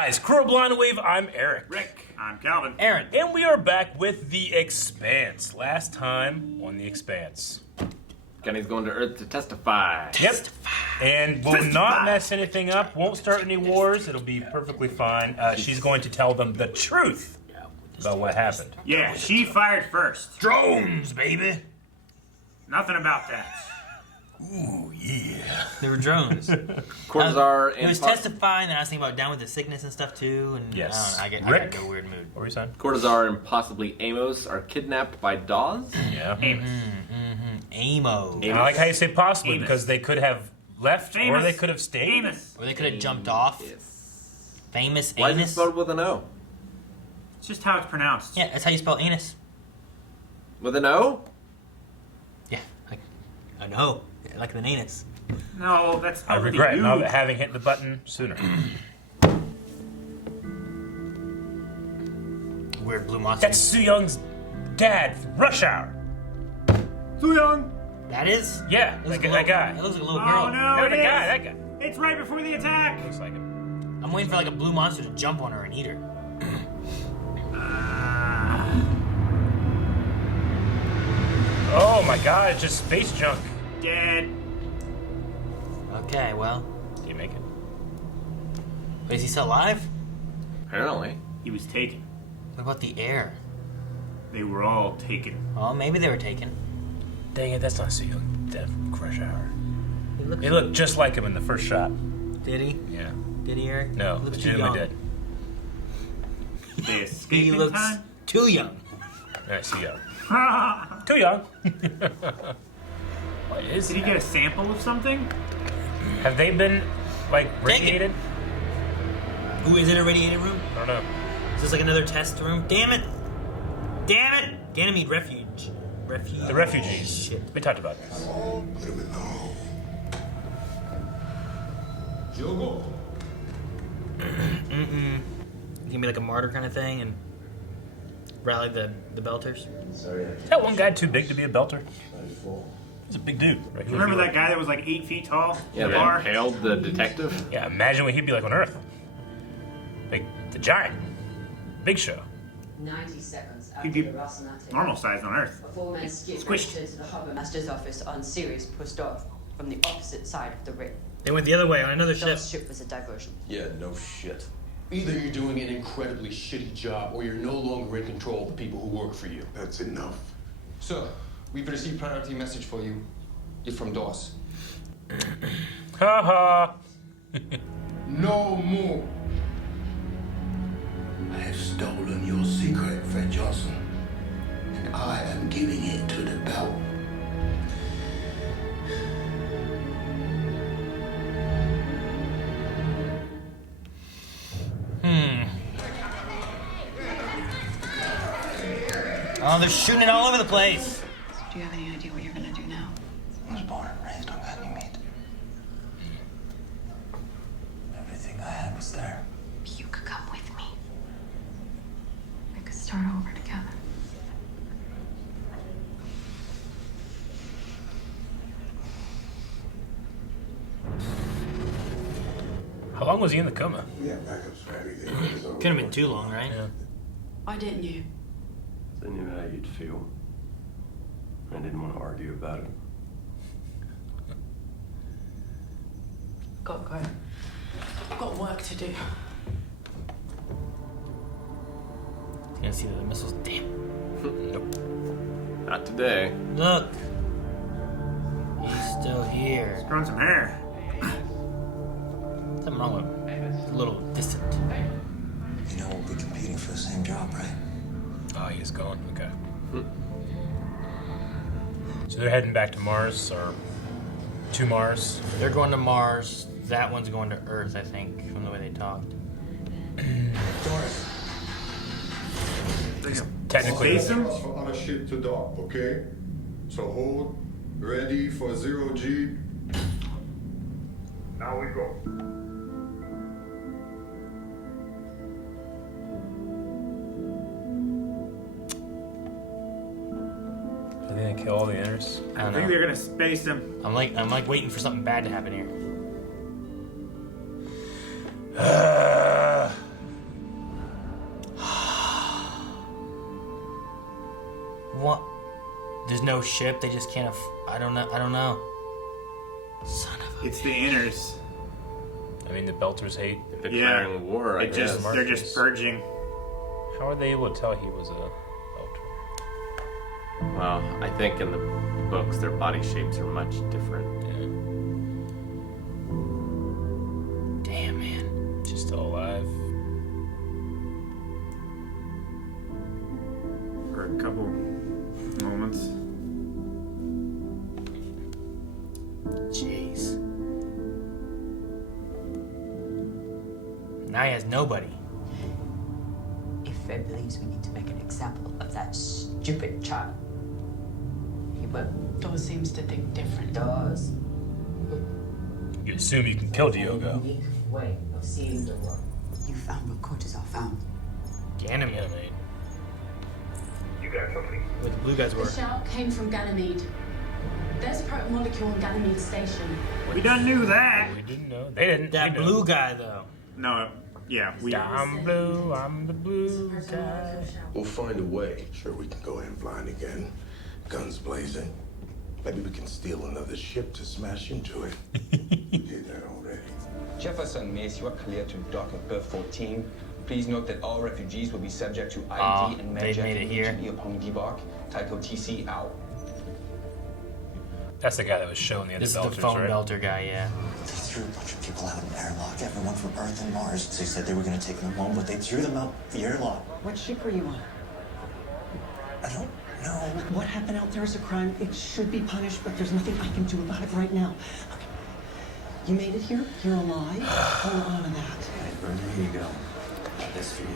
guys, Crew of Blind Wave, I'm Eric. Rick. I'm Calvin. Aaron. And we are back with the Expanse. Last time on the Expanse. Kenny's going to Earth to testify. Yep. And will not mess anything up, won't start any wars, it'll be perfectly fine. She's going to tell them the truth about what happened. Yeah, she fired first. Drones, baby! Nothing about that. Ooh, yeah. They were drones. Cortazar He and was testifying, and I was thinking about down with the sickness and stuff too. And Yes. I got Rick? into a weird mood. What were you saying? Cortazar and possibly Amos are kidnapped by Dawes. Yeah. Amos. Amo. I like how you say possibly, Amos. because they could have left, or Amos. they could have stayed. Amos. Or they could have jumped off. Yes. Famous Why is it anus. spelled with an O? It's just how it's pronounced. Yeah, that's how you spell anus. With an O? Yeah, like I know, like an anus. No, that's I regret not having hit the button sooner. Weird blue monster. That's Soo Young's dad from Rush Hour. Too young. That is. Yeah, That looks that like a guy. little- That looks like a little Oh girl. no, No, it the is. guy, that guy. It's right before the attack. Looks like him. I'm waiting for like a blue monster to jump on her and eat her. Oh my god, it's just space junk. Dead. Okay, well, Do you make it? wait, is he still alive? Apparently. He was taken. What about the air? They were all taken. Well, maybe they were taken. Dang it, that's not Soo Young. Dad from Rush Hour. He looks. He looked just like him in the first shot. Did he? Yeah. Did he, Eric? No, He looks too legitimately young. They did. He escaped in looks time. too young. Yeah, Soo Young. Too young. What is Did he that? get a sample of something? Have they been, like, Take it. radiated? Ooh, is it a radiated room? I don't know. Is this like another test room? Damn it! Damn it! Ganymede refuge. Refuge. The refugees. Shit. We talked about this. You can be like a martyr kind of thing and rally the belters. That one guy too big to be a belter? He's a big dude. Right? Remember that guy that was like 8 feet tall? Yeah, in the they bar? impaled the detective. Yeah, imagine what he'd be like on Earth. Like, the giant. Big show. 90 seconds He'd after be the Russell attack, normal size on Earth. a four-man skip Squished. raced into the harbour master's office on Sirius pushed off from the opposite side of the ring. They went the other way on another ship. Dawes' ship was a diversion. Yeah, no shit. Either you're doing an incredibly shitty job or you're no longer in control of the people who work for you. That's enough. Sir, we've received priority message for you. It's from Dawes. Ha ha. No more. I have stolen your secret, Fred Johnson, and I am giving it to the belt. Oh, they're shooting it all over the place. Do you have any idea what you're gonna do now? I was born and raised on Ganymede. Everything I had was there. You could come with me. We could start over together. How long was he in the coma? We have backups for everything. Couldn't have been too long, right? Yeah. Why didn't you? I knew how you'd feel. I didn't want to argue about it. Got to go. I've got work to do. You gonna see the missiles? Damn. Nope. Not today. Look. He's still here. Growing some hair. Something wrong with him. He's a little distant. You know we'll be competing for the same job, right? Oh, he's gone. Okay. So they're heading back to Mars, or to Mars. They're going to Mars. That one's going to Earth, I think, from the way they talked. Doris. Technically. Space him? For other ship to dock, okay? So hold, ready for 0G. Now we go. Are they gonna kill all the inners? I I don't think know. they're gonna space him. I'm like waiting for something bad to happen here. What? There's no ship. They just can't. I don't know. I don't know. Son of a. It's the inners. I mean, the Belters hate. Declaring war, I guess. They're just purging. How are they able to tell he was a Belter? Well, I think in the books their body shapes are much different. Damn, man. She's still alive. For a couple moments. Jeez. Now he has nobody. If Fred believes we need to make an example of that stupid child, he will. Dawes seems to think different. Does. You assume you can kill Diogo. Unique way of seeing the world. You found what Cortazar found. Ganymede. You got something? Where the blue guys were. The shout came from Ganymede. There's a proto-molecule on Ganymede Station. We done knew that. We didn't know. They didn't. That We knew. blue guy, though. No, yeah, we. I'm blue. I'm the blue guy. We'll find a way. Sure, we can go in blind again. Guns blazing. Maybe we can steal another ship to smash into it. Did that already. Jefferson Mace, you are cleared to dock at berth 14. Please note that all refugees will be subject to ID and they made it here. immediately upon debark. Tycho TC out. That's the guy that was showing the other This is Belters, the phone right? Belter guy, yeah. They threw a bunch of people out in the airlock, everyone from Earth and Mars. They said they were going to take them home, but they threw them out the airlock. What ship are you on? I don't know. What happened out there is a crime. It should be punished, but there's nothing I can do about it right now. Okay. You made it here. You're alive. Hold on to that. Hey, Bernie, here you go. Got this for you.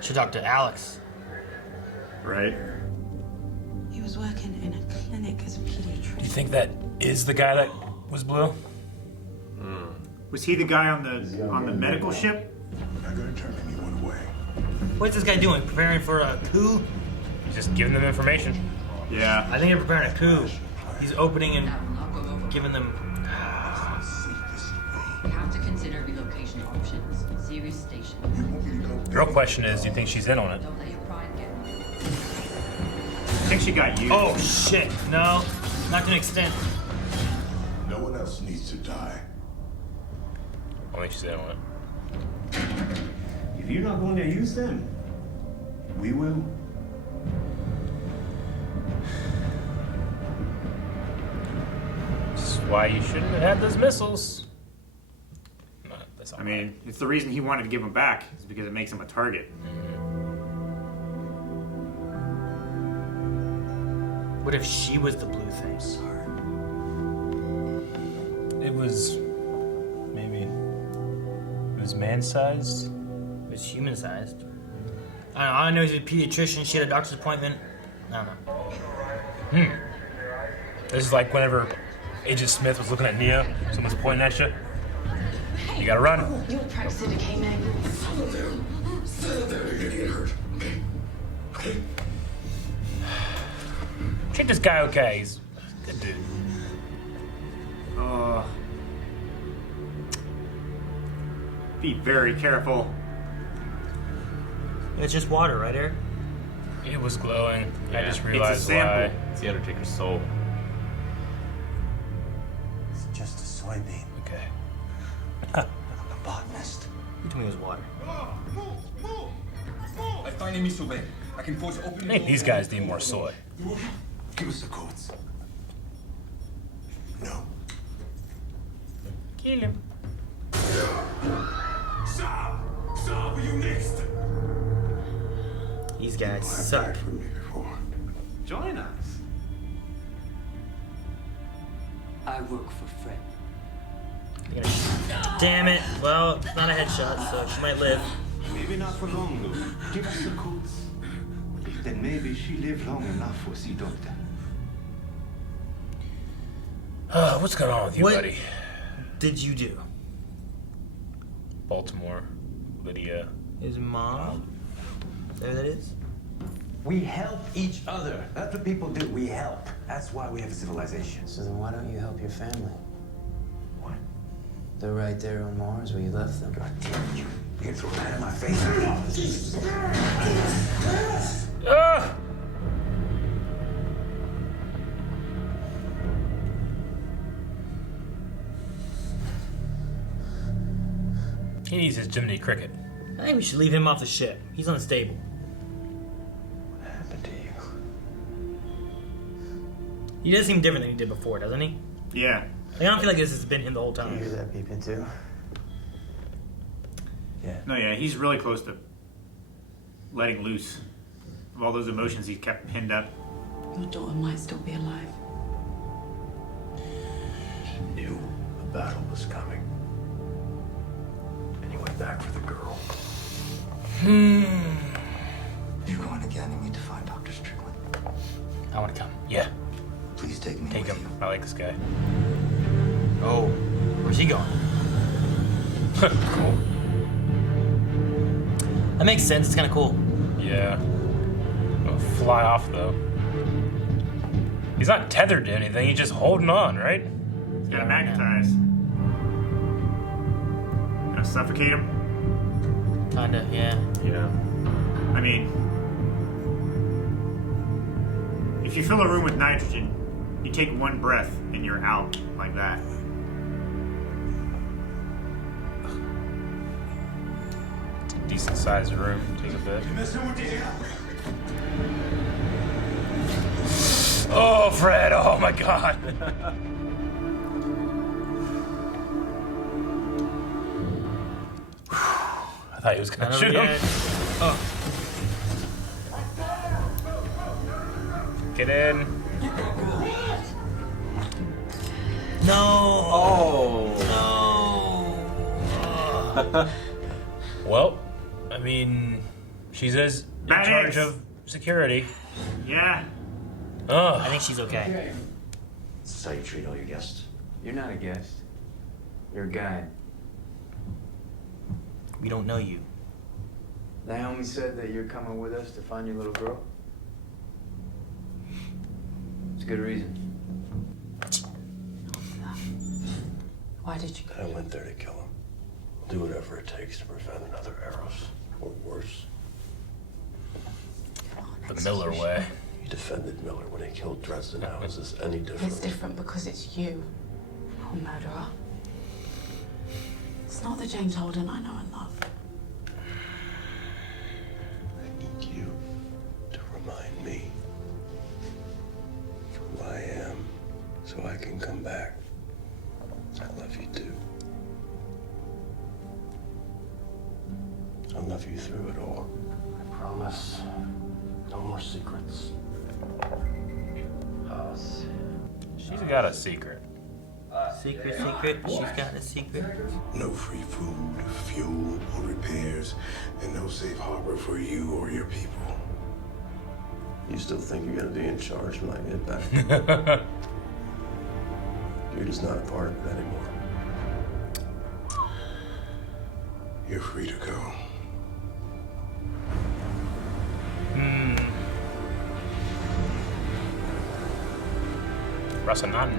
Should talk to Alex. Right. He was working in a clinic as a pediatrician. Do you think that is the guy that was blue? Was he the guy on the medical ship? We're not gonna turn anyone away. What's this guy doing? Preparing for a coup? He's just giving them information. Yeah. I think they're preparing a coup. He's opening and That will not go over. giving them. We have to consider relocation options. Sirius Station. The real question is, do you think she's in on it? Don't let your pride get in the way. I think she got used. Oh shit! No, not to an extent. No one else needs to die. I think she's in on it. If you're not going to use them, we will. This is why you shouldn't have had those missiles. No, that's not I mean, it's the reason he wanted to give him back. Is because it makes him a target. What if she was the blue thing? It was maybe it was man-sized. It was human-sized. I don't know. All I know is he's a pediatrician. She had a doctor's appointment. I don't know. This is like whenever Agent Smith was looking at Neo. Someone's pointing at you. You gotta run. You're practicing to came in. Follow them. Follow them. You're gonna get hurt. Okay? Okay? Treat this guy okay. He's a good dude. Be very careful. It's just water, right, Eric? It was glowing. I Yeah. just It's a realized sample. why. It's the Undertaker's soul. It's just a soybean. Okay. I'm a botanist. You told me it was water. I find him Mr. I can force open. I think these guys need more soy. Give us the codes. No. Kill him. Stop! You next! These guys I've suck. died for me before. Join us. I work for Fred. Damn it. Well, it's not a headshot, so she might live. Maybe not for long, Luke. Give us the codes. Then maybe she lived long enough for see doctor. What's going on with you, What buddy? did you do? Baltimore, Lydia. His mom? There that is? We help each other. That's what people do. We help. That's why we have a civilization. So then why don't you help your family? What? They're right there on Mars where you left them. God damn you. You throw that in my face. He needs his Jiminy Cricket. I think we should leave him off the ship. He's unstable. What happened to you? He does seem different than he did before, doesn't he? Yeah. Like, I don't feel like this has been him the whole time. You hear that beeping too? Yeah. No, yeah, he's really close to letting loose of all those emotions he kept pinned up. Your daughter might still be alive. He knew a battle was coming. And he went back for the girl. You're going again. You need to find Dr. Strickland. I want to come. Yeah. Please take me Take with him. you. I like this guy. Oh, where's he going? Cool. That makes sense. It's kind of cool. Yeah. He'll fly off though. He's not tethered to anything. He's just holding on, right? He's got to magnetize. Gonna suffocate him? Kinda, yeah. Yeah. I mean, if you fill a room with nitrogen, you take one breath and you're out like that. It's a decent sized room. Take a bit. Oh, Fred! Oh my God! I thought he was gonna shoot him. Oh. Get in. No. Oh. No. Well, I mean, she's in charge of security. Yeah. Oh. I think she's okay. This is how you treat all your guests. You're not a guest. You're a guide. We don't know you. Naomi said that you're coming with us to find your little girl. It's a good reason. Why did you I went there to kill him. I'll do whatever it takes to prevent another Eros, or worse. The Miller way. He defended Miller when he killed Dresden. How is this any different? It's different because it's you, not a murderer. It's not the James Holden I know and love. I need you to remind me who I am so I can come back. I love you too. I love you through it all. I promise. No more secrets. She's got a secret. Secret. She's got a secret. No free food, fuel, or repairs, and no safe harbor for you or your people. You still think you're gonna be in charge when I get back? You're just not a part of it anymore. You're free to go. Rosanante.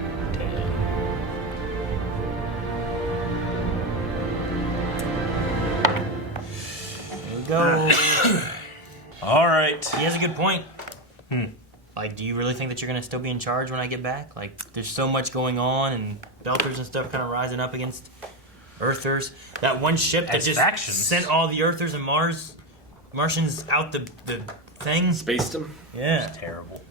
There we go. All right. He has a good point. Like, do you really think that you're gonna still be in charge when I get back? Like, there's so much going on, and Belters and stuff kind of rising up against Earthers. That one ship that As just factions. sent all the Earthers and Martians out the thing. Spaced him. Yeah. It's terrible.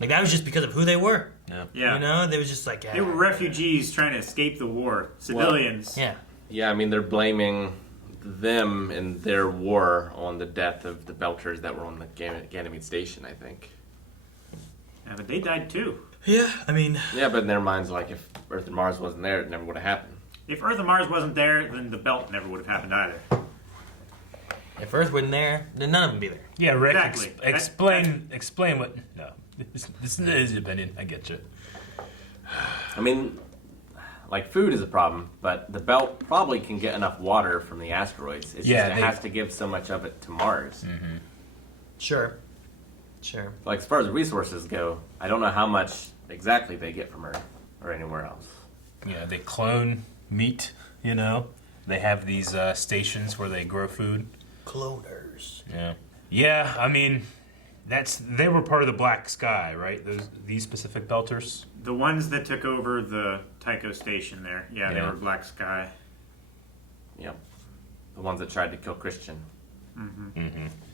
Like, that was just because of who they were. Yeah. Yeah. You know, they was just like, They were refugees trying to escape the war. Civilians. yeah. Yeah, I mean, they're blaming them and their war on the death of the Belters that were on the Ganymede station, I think. Yeah, but they died too. Yeah, I mean... Yeah, but in their minds, like, if Earth and Mars wasn't there, it never would have happened. If Earth and Mars wasn't there, then the belt never would have happened either. If Earth wasn't there, then none of them would be there. Yeah, Rick. Exactly. Explain what. No, this is his opinion. I get you. I mean, like, food is a problem, but the belt probably can get enough water from the asteroids. It's Yeah, just it has to give so much of it to Mars. Sure. Like, as far as resources go, I don't know how much exactly they get from Earth or anywhere else. Yeah, they clone meat. You know, They have these stations where they grow food. Cloners. Yeah. Yeah, I mean, they were part of the Black Sky, right? These specific belters. The ones that took over the Tycho station there, yeah, they Yeah. were Black Sky. Yep. The ones that tried to kill Christian.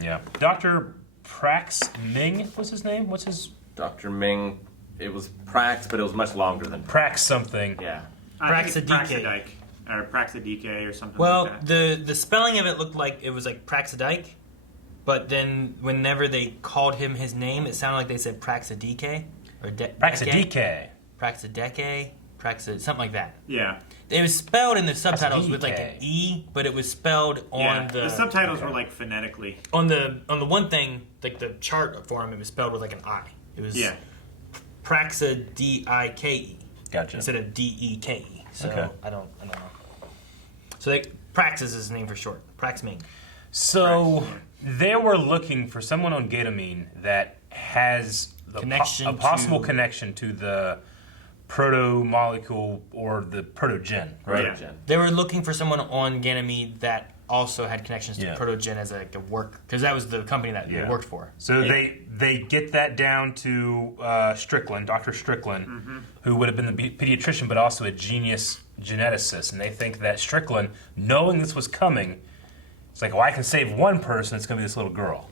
Yeah. Dr. Prax Ming was his name? What's his? Dr. Ming, it was Prax, but it was much longer than Prax something. Yeah. I think it's Praxidike. or Praxidike or something Well, like that. the spelling of it looked like it was like Praxidike, but then whenever they called him his name, it sounded like they said Praxidike or Praxidike. Praxidike, something like that. Yeah. It was spelled in the subtitles with like an Praxidike. E, but it was spelled on Yeah, the subtitles were like phonetically. on the one thing, like the chart for him, it was spelled with like an I. It was Yeah. Praxidike Gotcha. instead of Deke. So Okay. I don't know. So Prax is his name for short. Prax Ming. So they were looking for someone on Ganymede that has Connection a possible to- connection to the proto-molecule or the protogen, right? Yeah. They were looking for someone on Ganymede that also had connections to Yeah. Protogen as a work, because that was the company that Yeah. they worked for. So they get that down to Strickland, Dr. Strickland, who would have been the pediatrician, but also a genius geneticist. And they think that Strickland, knowing this was coming, it's like, well, I can save one person. It's going to be this little girl.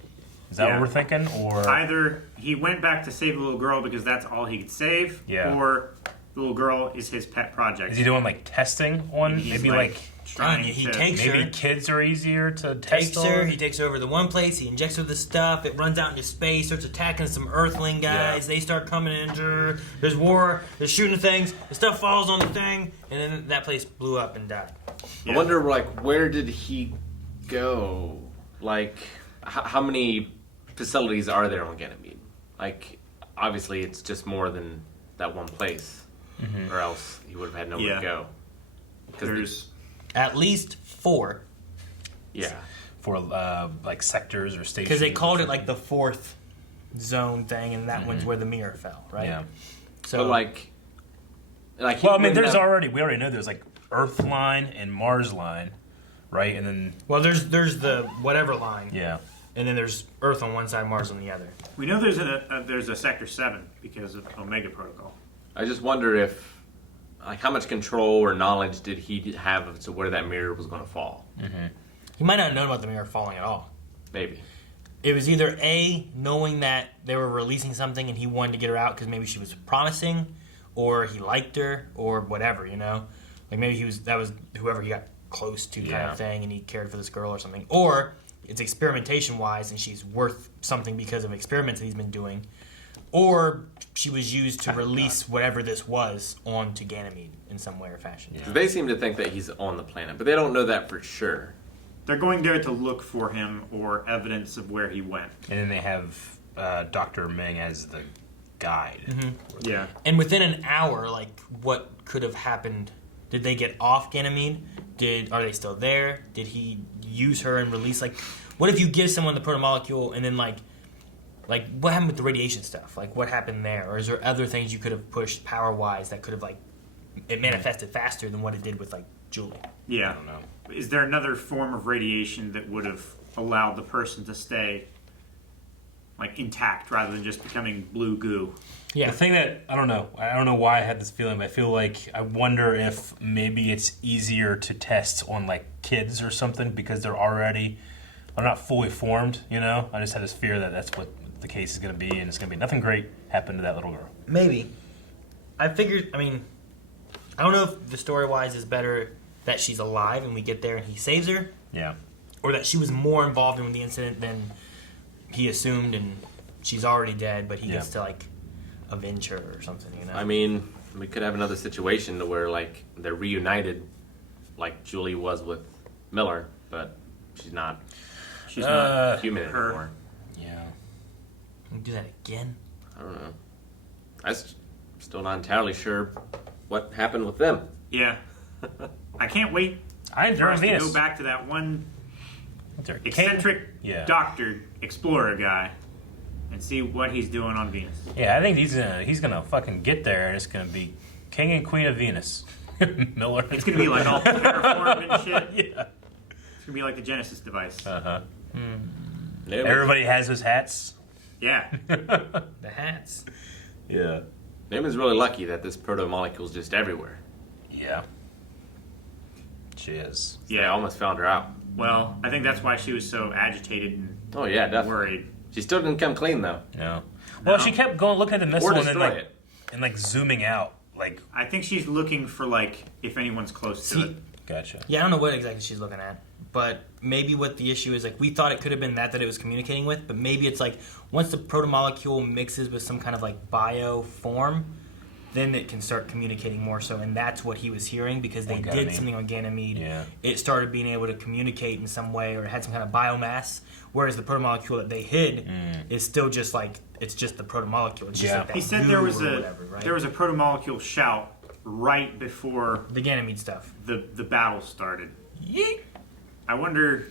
Is that Yeah. what we're thinking? Or Either he went back to save the little girl because that's all he could save, Yeah. or the little girl is his pet project. is he doing like testing on He's, maybe like trying He to... takes maybe her. kids are easier to Takes test her, on? he takes her over to one place, he injects her with the stuff, it runs out into space, starts attacking some Earthling guys, they start coming into her, there's war, they're shooting things, the stuff falls on the thing, and then that place blew up and died. I wonder, like, where did he go? Like, how many facilities are there on Ganymede? Like, obviously, it's just more than that one place, or else he would have had nowhere Yeah. to go. There's... At least 4, Yeah. For like sectors or stations. because they called it like the 4th zone thing, and that one's where the mirror fell, right? Yeah. So But, like Well, I he mean, wouldn't we have- already know there's like Earth line and Mars line, right? And then well, there's the whatever line, yeah, and then there's Earth on one side, Mars on the other. We know there's a Sector 7 because of Omega Protocol. I just wonder if, like, how much control or knowledge did he have as to where that mirror was going to fall? He might not have known about the mirror falling at all. Maybe. It was either A, knowing that they were releasing something and he wanted to get her out because maybe she was promising, or he liked her, or whatever, you know? Like maybe that was whoever he got close to kind Yeah. of thing, and he cared for this girl or something. Or it's experimentation-wise and she's worth something because of experiments that he's been doing. Or she was used to release whatever this was onto Ganymede in some way or fashion. So they seem to think that he's on the planet, but they don't know that for sure. They're going there to look for him or evidence of where he went. and then they have Dr. Ming as the guide. Yeah. And within an hour, like, what could have happened? Did they get off Ganymede? Are they still there? Did he use her and release, like, what if you give someone the protomolecule and then, like, what happened with the radiation stuff? Like, what happened there? Or is there other things you could have pushed power-wise that could have, like, it manifested faster than what it did with, like, Julie? Yeah. I don't know. Is there another form of radiation that would have allowed the person to stay like intact rather than just becoming blue goo? Yeah. The thing that I don't know why I had this feeling, but I feel like I wonder if maybe it's easier to test on like kids or something because they're not fully formed. You know, I just had this fear that that's what the case is going to be, and it's going to be nothing great happened to that little girl. Maybe. I mean, I don't know if the story-wise is better that she's alive and we get there and he saves her, Yeah. or that she was more involved in the incident than he assumed and she's already dead, but he gets to, like, avenge her or something, you know? I mean, we could have another situation to where, like, they're reunited, like Julie was with Miller, but she's not. She's not human anymore. Yeah. Can we do that again? I don't know. I'm still not entirely sure what happened with them. Yeah. I can't wait I for enjoy us to this. go back to that one They're eccentric Yeah. doctor explorer guy and see what he's doing on Venus. Yeah, I think he's gonna fucking get there, and it's gonna be King and Queen of Venus. Miller. It's gonna be like all terraformed and shit. Yeah. It's gonna be like the Genesis device. Everybody has those hats. Yeah. The hats. Yeah. Naaman's really lucky that this proto-molecule's just everywhere. Yeah. She is. Yeah, I almost found her out. Well, I think that's why she was so agitated and Oh yeah, definitely. worried. She still didn't come clean though. No. Well, she kept going, looking at the missile Or and then destroy like, it. and like zooming out. Like, I think she's looking for like if anyone's close to it. gotcha. Yeah, I don't know what exactly she's looking at, but maybe what the issue is, like, we thought it could have been that it was communicating with, but maybe it's like once the protomolecule mixes with some kind of like bio form, then it can start communicating more so, and that's what he was hearing because they did something on Ganymede. Yeah. It started being able to communicate in some way, or it had some kind of biomass, whereas the protomolecule that they hid is still just like, it's just the protomolecule. It's just like that He said goo there was or a whatever, right? there was a protomolecule shout right before the Ganymede stuff. The battle started. Yeet. I wonder,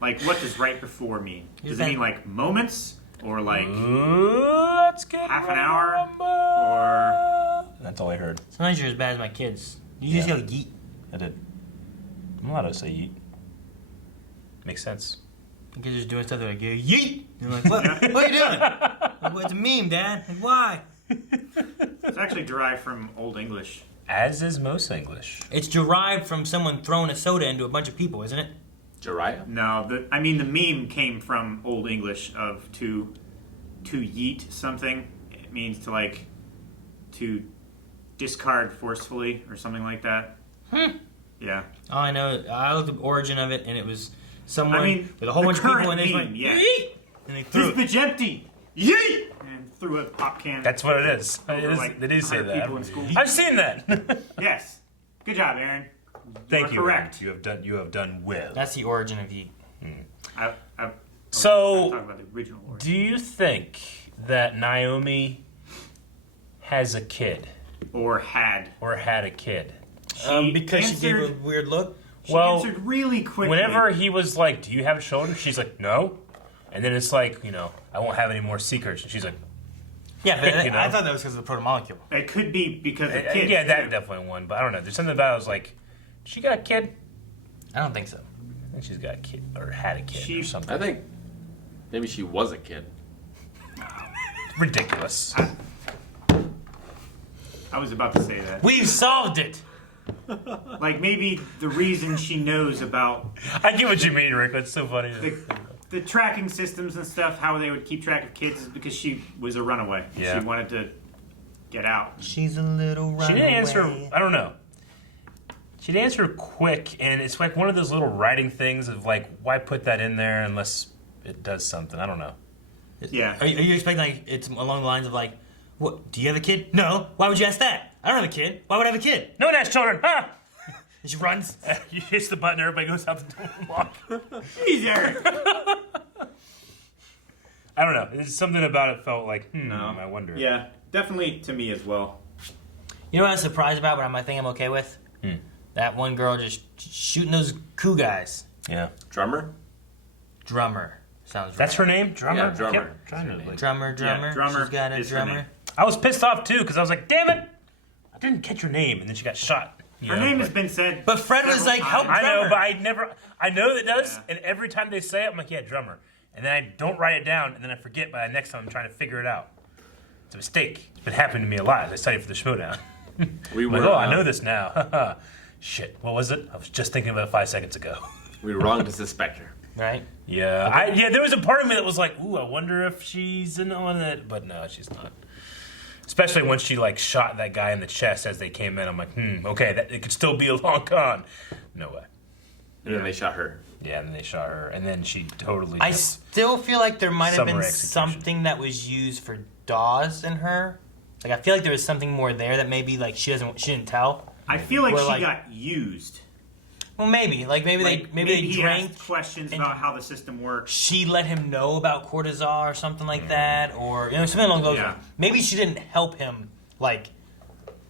like, what does right before mean? Does it mean like moments or like let's get half an hour or? That's all I heard. Sometimes you're as bad as my kids. You just go yeet. I did. I'm allowed to say yeet. Makes sense. The kids are just doing stuff, they're like, yeah, yeet! You're like, what? What are you doing? Like, well, it's a meme, Dad. Like, why? It's actually derived from Old English. As is most English. It's derived from someone throwing a soda into a bunch of people, isn't it? Jiraiya? No, I mean the meme came from Old English of to yeet something. It means to like to discard forcefully or something like that. Yeah. All I know, I looked at the origin of it, and it was someone with a whole the bunch of people, and current they went, meme, yeah. yeet! And they threw This it. bitch empty. Yeet! And threw a pop can. That's what it is. over, like, They do say 100 that. people in school. I've seen that. Yes. Good job, Aaron. Thank you. Correct. Aaron. You have done well. That's the origin of yeet. So, I'm talking about the original origin. do you think that Naomi has a kid? Or had a kid? Because she gave a answered- weird look. She answered really quickly. Whenever he was like, "Do you have children?" She's like, "No," and then it's like, I won't have any more secrets. And she's like, Yeah, but You know? I thought that was because of the protomolecule. It could be because of kids. yeah, that definitely one. But I don't know. There's something about it. I was like, she got a kid. I don't think so. I think she's got a kid or had a kid or something. I think maybe she was a kid. Ridiculous. I was about to say that. We've solved it. Like maybe the reason she knows about I get what you mean, Rick. That's so funny. the tracking systems and stuff, how they would keep track of kids, is because she was a runaway. Yeah. She wanted to get out. She's a little runaway. She didn't answer. I don't know. She didn't answer quick, and it's like one of those little writing things of like, why put that in there unless it does something? I don't know. Yeah. Are you expecting like it's along the lines of like, what? Do you have a kid? No. Why would you ask that? I don't have a kid. Why would I have a kid? No one has children. Ah! And she runs. You hit the button, everybody goes out the door and lock. Easier. I don't know. There's something about it felt like, I wonder. Yeah, definitely to me as well. You know what I was surprised about, but I think I'm okay with? That one girl just shooting those coup guys. Yeah. Drummer? Drummer. Sounds right. That's her name? Drummer? Yeah, Drummer. I kept trying to, like- Drummer. Yeah, Drummer She's got a is her drummer. name. I was pissed off too because I was like, damn it, I didn't catch her name, and then she got shot. Her name has been said. But Fred was like, help I know, Drummer. but I know that does, and every time they say it, I'm like, yeah, drummer, and then I don't write it down, and then I forget by the next time I'm trying to figure it out. It's a mistake. It's been happening to me a lot as I study for the Schmodown. We I'm were. like, I know this now. Shit, what was it? I was just thinking about it 5 seconds ago. We were wrong to suspect her. Right? Yeah, there was a part of me that was like, ooh, I wonder if she's in on it, but no, she's not. Especially when she like shot that guy in the chest as they came in. I'm like, okay, it could still be a long con. No way. And then they shot her. Yeah, and then they shot her, and then she totally. I still feel like there might have been Summary execution. something that was used for Dawes in her. Like I feel like there was something more there that maybe like she didn't tell. I feel like Where, she like- got used. Well, maybe Maybe they he drank. asked questions and- about how the system works. She let him know about cortisol or something like that, or something along those Yeah. lines. Maybe she didn't help him like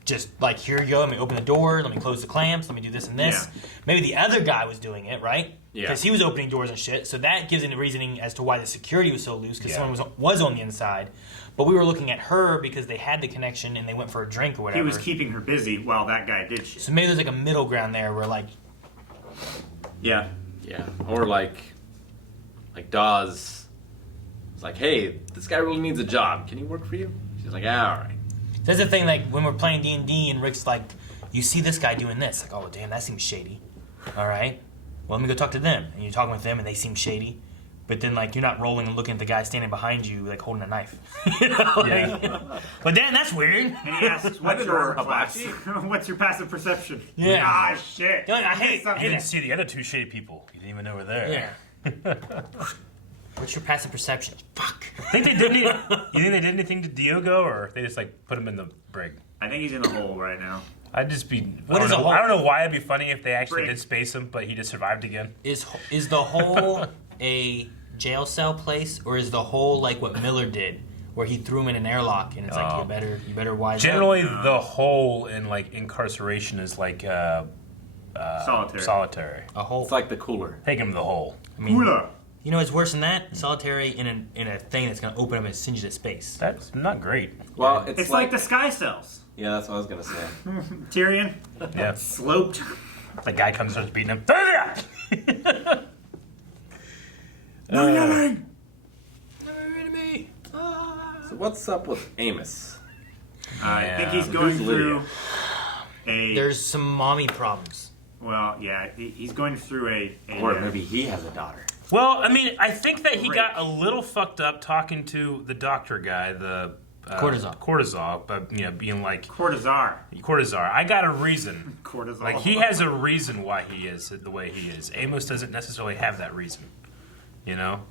just like, here you go, let me open the door, let me close the clamps, let me do this and this. Yeah. Maybe the other guy was doing it, right? Yeah. Because he was opening doors and shit. So that gives a reasoning as to why the security was so loose, because someone was on the inside. But we were looking at her because they had the connection and they went for a drink or whatever. He was keeping her busy while that guy did shit. So maybe there's like a middle ground there where like... Yeah. Yeah. Or like Dawes was like, hey, this guy really needs a job. Can he work for you? She's like, all right. That's the thing, like, when we're playing D&D and Rick's like, you see this guy doing this. Like, oh, damn, that seems shady. All right. Well, let me go talk to them. And you're talking with them and they seem shady. But then, like, you're not rolling and looking at the guy standing behind you, like, holding a knife. You know? Like, but then, that's weird. And he asks, what's your armor class? What's your passive perception? Yeah. Ah, shit. I hate You didn't see the other two shady people. You didn't even know were there. Yeah. What's your passive perception? Fuck. You think they did anything to Diogo, or they just like put him in the brig? I think he's in the hole right now. I'd just be. What I is don't a know. hole? I don't know why it'd be funny if they actually Brig. did space him, but he just survived again. Is the hole a jail cell place, or is the hole like what Miller did, where he threw him in an airlock and it's like you better wise Generally, up? the hole in like incarceration is like solitary. A hole. It's like the cooler. Take him to the hole. I mean, Hula. you know, it's worse than that. Solitary in a thing that's gonna open up and singe to space. That's not great. Well, It's like the sky cells. Yeah, that's what I was gonna say. Tyrion. Yeah. Sloped. The guy comes and starts beating him. No yelling. So what's up with Amos? I think he's Who's going through Lydia? There's some mommy problems. Well, yeah, he's going through a Or maybe he has a daughter. Well, I mean, I think that he got a little fucked up talking to the doctor guy, the Cortazar, but being like Cortazar. I got a reason. Cortazar. Like he has a reason why he is the way he is. Amos doesn't necessarily have that reason. You know?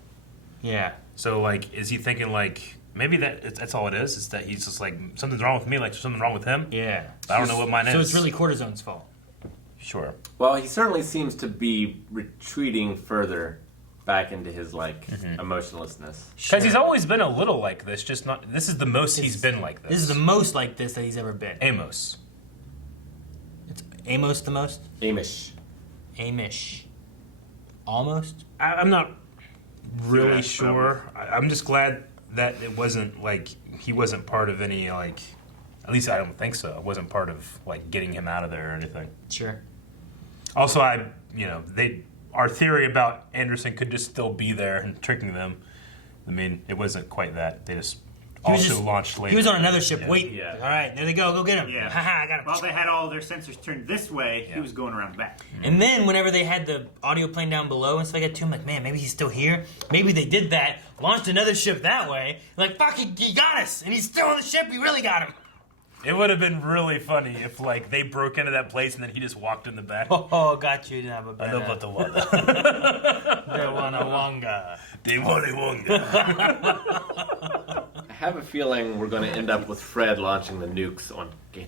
Yeah. So like, is he thinking like maybe that's all it is? Is that he's just like something's wrong with me? Like there's something wrong with him? Yeah. I don't know what mine is. So it's really Cortisone's fault. Sure. Well, he certainly seems to be retreating further back into his like emotionlessness. Because he's always been a little like this, just not. This is the most he's been like this. This is the most like this that he's ever been. Amos. It's Amos the most? Amish. Amish. Almost? I'm not really sure. I'm just glad that it wasn't like he wasn't part of any like. At least I don't think so. It wasn't part of like getting him out of there or anything. Sure. Also, our theory about Anderson could just still be there and tricking them. I mean, it wasn't quite that. They just launched later. He was on another ship. Yeah. Wait. Yeah. All right, there they go. Go get him. Yeah. Haha, I got him. Well, they had all their sensors turned this way. He was going around the back. And then whenever they had the audio playing down below and stuff like that too, I'm like, man, maybe he's still here. Maybe they did that, launched another ship that way. Like, fuck, he got us, and he's still on the ship. We really got him. It would have been really funny if like they broke into that place and then he just walked in the back. Oh, got you. I know about the one. They want a wonga. They want a wonga. I have a feeling we're going to end up with Fred launching the nukes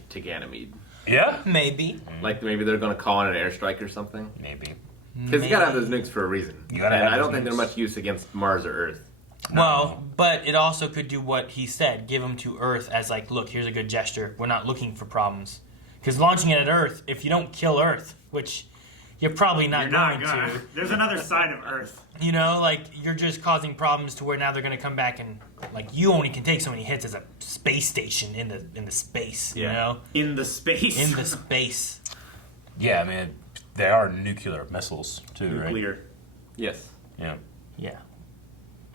to Ganymede. Yeah? Maybe. Like maybe they're going to call in an airstrike or something. Maybe. Because you got to have those nukes for a reason. You gotta and have I don't those think they're nukes. much use against Mars or Earth. Well, but it also could do what he said, give them to Earth as like, look, here's a good gesture. We're not looking for problems. Because launching it at Earth, if you don't kill Earth, which you're probably not going to. There's another side of Earth. You know, like, you're just causing problems to where now they're going to come back and, like, you only can take so many hits as a space station in the space, you know? In the space. In the space. Yeah, I mean, they are nuclear missiles too, right? Nuclear. Yes. Yeah. Yeah.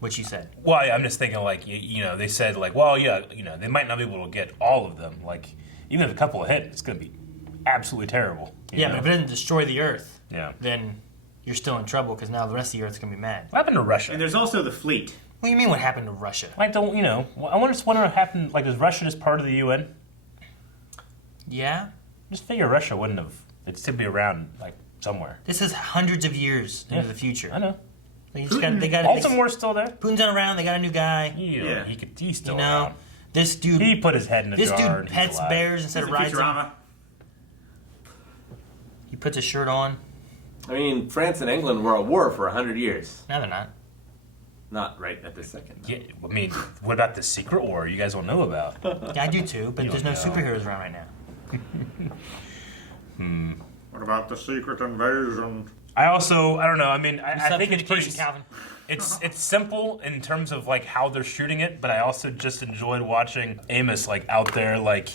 What you said. Well, yeah, I'm just thinking like they said like, well, yeah, they might not be able to get all of them. Like, even if a couple of hit, it's going to be absolutely terrible. Yeah, but if it doesn't destroy the Earth, then you're still in trouble because now the rest of the Earth's going to be mad. What happened to Russia? And there's also the fleet. What do you mean what happened to Russia? Like, I just wonder what happened. Like, is Russia just part of the UN? Yeah. Just figure Russia wouldn't have. It'd still be around like somewhere. This is hundreds of years into the future. I know. They got Baltimore's still there. Putin's not around. They got a new guy. Yeah, he's still you know, around. This dude. He put his head in a jar. This dude and he's pets alive. bears instead of rides them. He puts a shirt on. I mean, France and England were at war for 100 years. No, they're not. Not right at this second. Yeah, I mean, what about the secret war you guys don't know about? Yeah, I do too, but You there's don't no know. superheroes around right now. What about the secret invasion? I don't know. I mean, I think it's pretty. Calvin. It's simple in terms of like how they're shooting it, but I also just enjoyed watching Amos like out there, like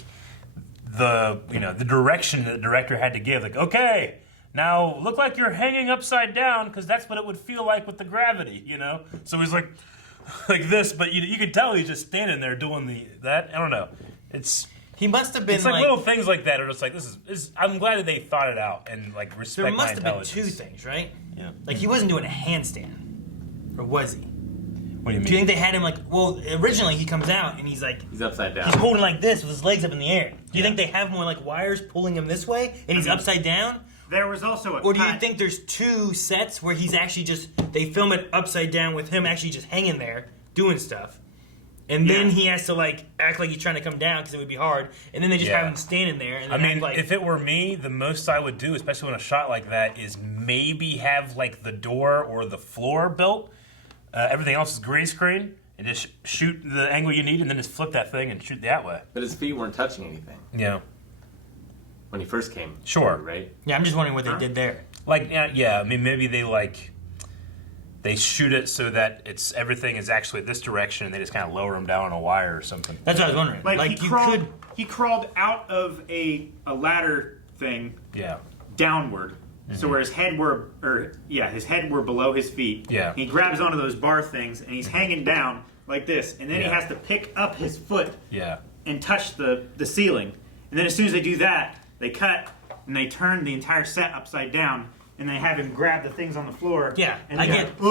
the direction that the director had to give. Like, okay, now look like you're hanging upside down because that's what it would feel like with the gravity, you know. So he's like this, but you can tell he's just standing there doing that. I don't know. He must have been It's like little things like that are just like this is. I'm glad that they thought it out and like respect There my must have been intelligence. 2 things, right? Yeah. Like he wasn't doing a handstand, or was he? What do you mean? Do you think they had him like? Well, originally he comes out and he's upside down. He's holding like this with his legs up in the air. Do you think they have more like wires pulling him this way and he's upside down? There was also a Or do you think there's 2 sets where he's actually they film it upside down with him actually just hanging there doing stuff, and then he has to like act like he's trying to come down because it would be hard, and then they just have him standing there. And I then mean, act like, if it were me, the most I would do, especially on a shot like that, is maybe have like the door or the floor built. Everything else is green screen, and just shoot the angle you need, and then just flip that thing and shoot that way. But his feet weren't touching anything. Yeah. When he first came. Sure. Right? Yeah, I'm just wondering what they did there. Like, yeah, I mean, maybe they shoot it so that everything is actually this direction, and they just kind of lower him down on a wire or something. That's what I was wondering. Like he crawled out of a ladder thing. Yeah. Downward. So where his head were below his feet. Yeah. He grabs onto those bar things and he's hanging down like this, and then he has to pick up his foot. Yeah. And touch the ceiling, and then as soon as they do that, they cut and they turn the entire set upside down, and they have him grab the things on the floor. Yeah, and I go, get.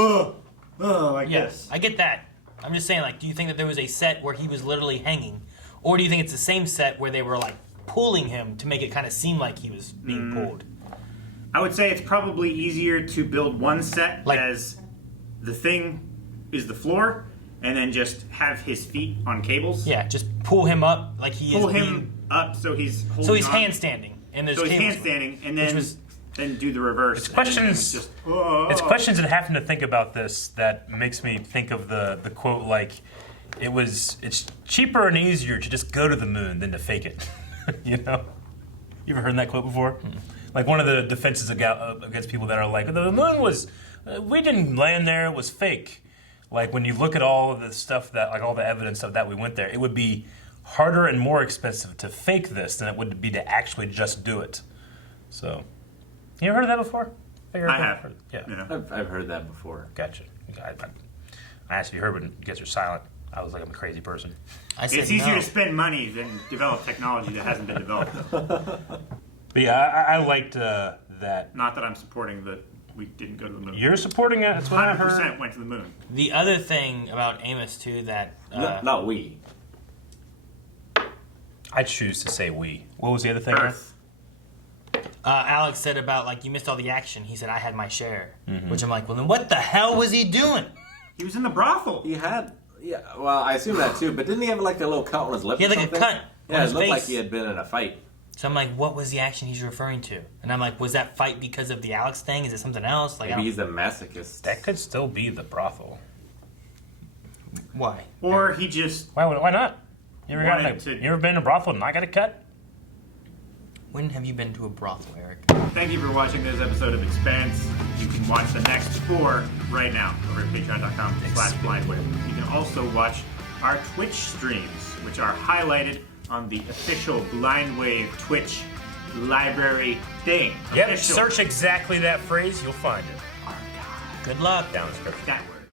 like this. I get that. I'm just saying, like, do you think that there was a set where he was literally hanging, or do you think it's the same set where they were like pulling him to make it kind of seem like he was being pulled? I would say it's probably easier to build one set as the thing is the floor, and then just have his feet on cables. Yeah, just pull him up like he pull is. Him up so he's holding so he's on. handstanding, and there's so he's cables. handstanding, and then do the reverse. It's questions. It's questions and having to think about this that makes me think of the quote like, it's cheaper and easier to just go to the moon than to fake it. You know, you ever heard that quote before? Like one of the defenses against people that are like, the moon was, we didn't land there, it was fake. Like when you look at all of the stuff that, like all the evidence of that we went there, it would be harder and more expensive to fake this than it would be to actually just do it. So, you ever heard of that before? I have. Yeah. I've heard that before. Gotcha. I asked if you heard, but you guys are silent. I was like, I'm a crazy person. It's easier to spend money than develop technology that hasn't been developed. But yeah, I liked that. Not that I'm supporting that we didn't go to the moon. You're supporting it? That's what I heard. 100% went to the moon. The other thing about Amos too that not we. I choose to say we. What was the other thing? Earth. Alex said about like you missed all the action. He said I had my share, which I'm like, well then what the hell was he doing? He was in the brothel. He had, well, I assume that too, but didn't he have like a little cut on his lip? He had or like a something? cut. Yeah, on it his looked face. like he had been in a fight. So I'm like, what was the action he's referring to? And I'm like, was that fight because of the Alex thing? Is it something else? Like, Maybe he's a masochist. That could still be the brothel. Why? Or he just... Why not? You ever been in a brothel and not got a cut? When have you been to a brothel, Eric? Thank you for watching this episode of Expanse. You can watch the next 4 right now over at patreon.com/blindwave. You can also watch our Twitch streams, which are highlighted on the official Blindwave Twitch library thing. Yep, Official. search exactly that phrase, you'll find it. Good luck. Down the description. That